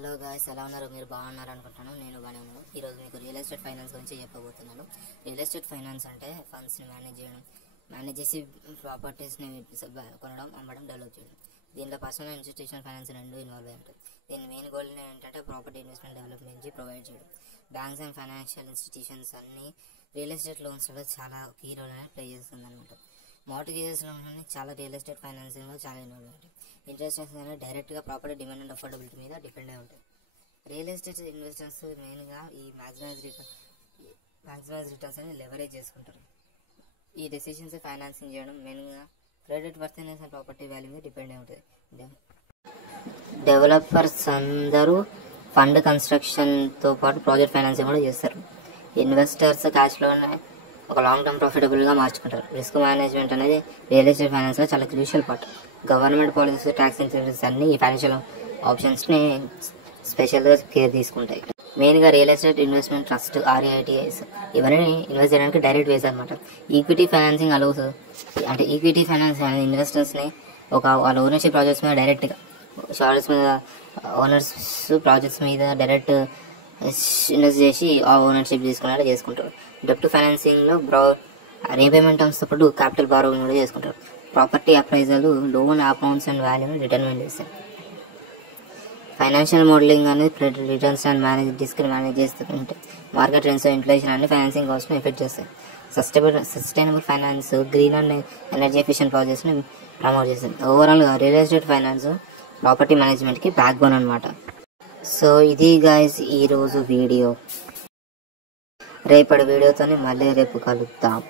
Hello guys, ఎలా ఉన్నారు? మీరు బాగున్నారు అనుకుంటాను. నేను బాగానే ఉన్నాను. ఈరోజు మీకు రియల్ ఎస్టేట్ ఫైనాన్స్ గురించి చెప్పబోతున్నాను. రియల్ ఎస్టేట్ ఫైనాన్స్ అంటే ఫండ్స్ని మేనేజ్ చేసి ప్రాపర్టీస్ని కొనడం, అమ్మడం, డెవలప్ చేయడం. దీంట్లో పర్సనల్ ఇన్స్టిట్యూషన్ ఫైనాన్స్ రెండు ఇన్వాల్వ్ అయి ఉంటాయి. దీని మెయిన్ గోల్ ఏంటంటే ప్రాపర్టీ ఇన్వెస్ట్మెంట్ డెవలప్మెంట్ ప్రొవైడ్ చేయడం. బ్యాంక్స్ అండ్ ఫైనాన్షియల్ ఇన్స్టిట్యూషన్స్ అన్ని రియల్ ఎస్టేట్ లోన్స్లో చాలా కీ రోల్ అనేది ప్లే చేస్తుంది అనమాట. మార్ట్గేజెస్లో చాలా రియల్ ఎస్టేట్ ఫైనాన్సింగ్లో చాలా ఇన్వాల్వ్ ఉంటాయి. ఇంట్రెస్ట్ అనేది డైరెక్ట్గా ప్రాపర్టీ డిమాండ్ అండ్ అఫోర్డబిలిటీ మీద డిపెండ్ అయి ఉంటాయి. రియల్ ఎస్టేట్ ఇన్వెస్టర్స్ మెయిన్గా ఈ మ్యాక్సిమైజ్ రిటర్న్స్ అని లెవరేజ్ చేసుకుంటారు. ఈ డెసిషన్స్ ఫైనాన్సింగ్ చేయడం మెయిన్గా credit worthiness and property value మీద డిపెండ్ అయి ఉంటుంది. డెవలపర్స్ అందరూ ఫండ్ కన్స్ట్రక్షన్తో పాటు ప్రాజెక్ట్ ఫైనాన్సింగ్ కూడా చేస్తారు. ఇన్వెస్టర్స్ క్యాష్ ఫ్లోని ఒక లాంగ్ టర్మ్ ప్రాఫిటబుల్గా మార్చుకుంటారు. రిస్క్ మేనేజ్మెంట్ అనేది రియల్ ఎస్టేట్ ఫైనాన్స్లో చాలా crucial part. Government policies, tax incentives అన్ని ఈ ఫైనాన్షియల్ ఆప్షన్స్ని స్పెషల్గా కేర్ తీసుకుంటాయి. మెయిన్గా real estate investment trust, REITs ఇవన్నీ ఇన్వెస్ట్ చేయడానికి డైరెక్ట్ వేస్ అనమాట. ఈక్విటీ ఫైనాన్సింగ్ అలౌస్, అంటే ఈక్విటీ ఫైనాన్స్ అనేది ఇన్వెస్టర్స్ని వాళ్ళ ఓనర్షిప్ ప్రాజెక్ట్స్ మీద డైరెక్ట్గా ఓనర్స్ ప్రాజెక్ట్స్ మీద డైరెక్ట్ ఇన్వెస్ట్ చేసి ఆ ఓనర్షిప్ తీసుకునేలా చేసుకుంటారు. డెప్ట్ ఫైనాన్సింగ్లో రీపేమెంట్ టర్మ్స్తో పాటు క్యాపిటల్ బారోయింగ్ కూడా చేసుకుంటారు. Property appraisal, loan accounts and వాల్యూని డిటర్మిన్ చేస్తారు. ఫైనాన్షియల్ మోడలింగ్ అనేది రిటర్న్స్ అండ్ రిస్క్ మేనేజ్ చేస్తుంటే మార్కెట్ ట్రెండ్స్, ఇన్ఫ్లేషన్ అన్ని ఫైనాన్సింగ్ కాస్ట్ని ఎఫెక్ట్ చేస్తాయి. Sustainable finance, green and energy efficient ప్రాజెక్ట్స్ని ప్రమోట్ చేస్తుంది. ఓవరాల్గా రియల్ ఎస్టేట్ ఫైనాన్స్ ప్రాపర్టీ మేనేజ్మెంట్కి బ్యాక్ బోన్ అనమాట. సో ఇది గైస్ ఈరోజు వీడియో. రేపటి వీడియోతోనే మళ్ళీ రేపు కలుద్దాం.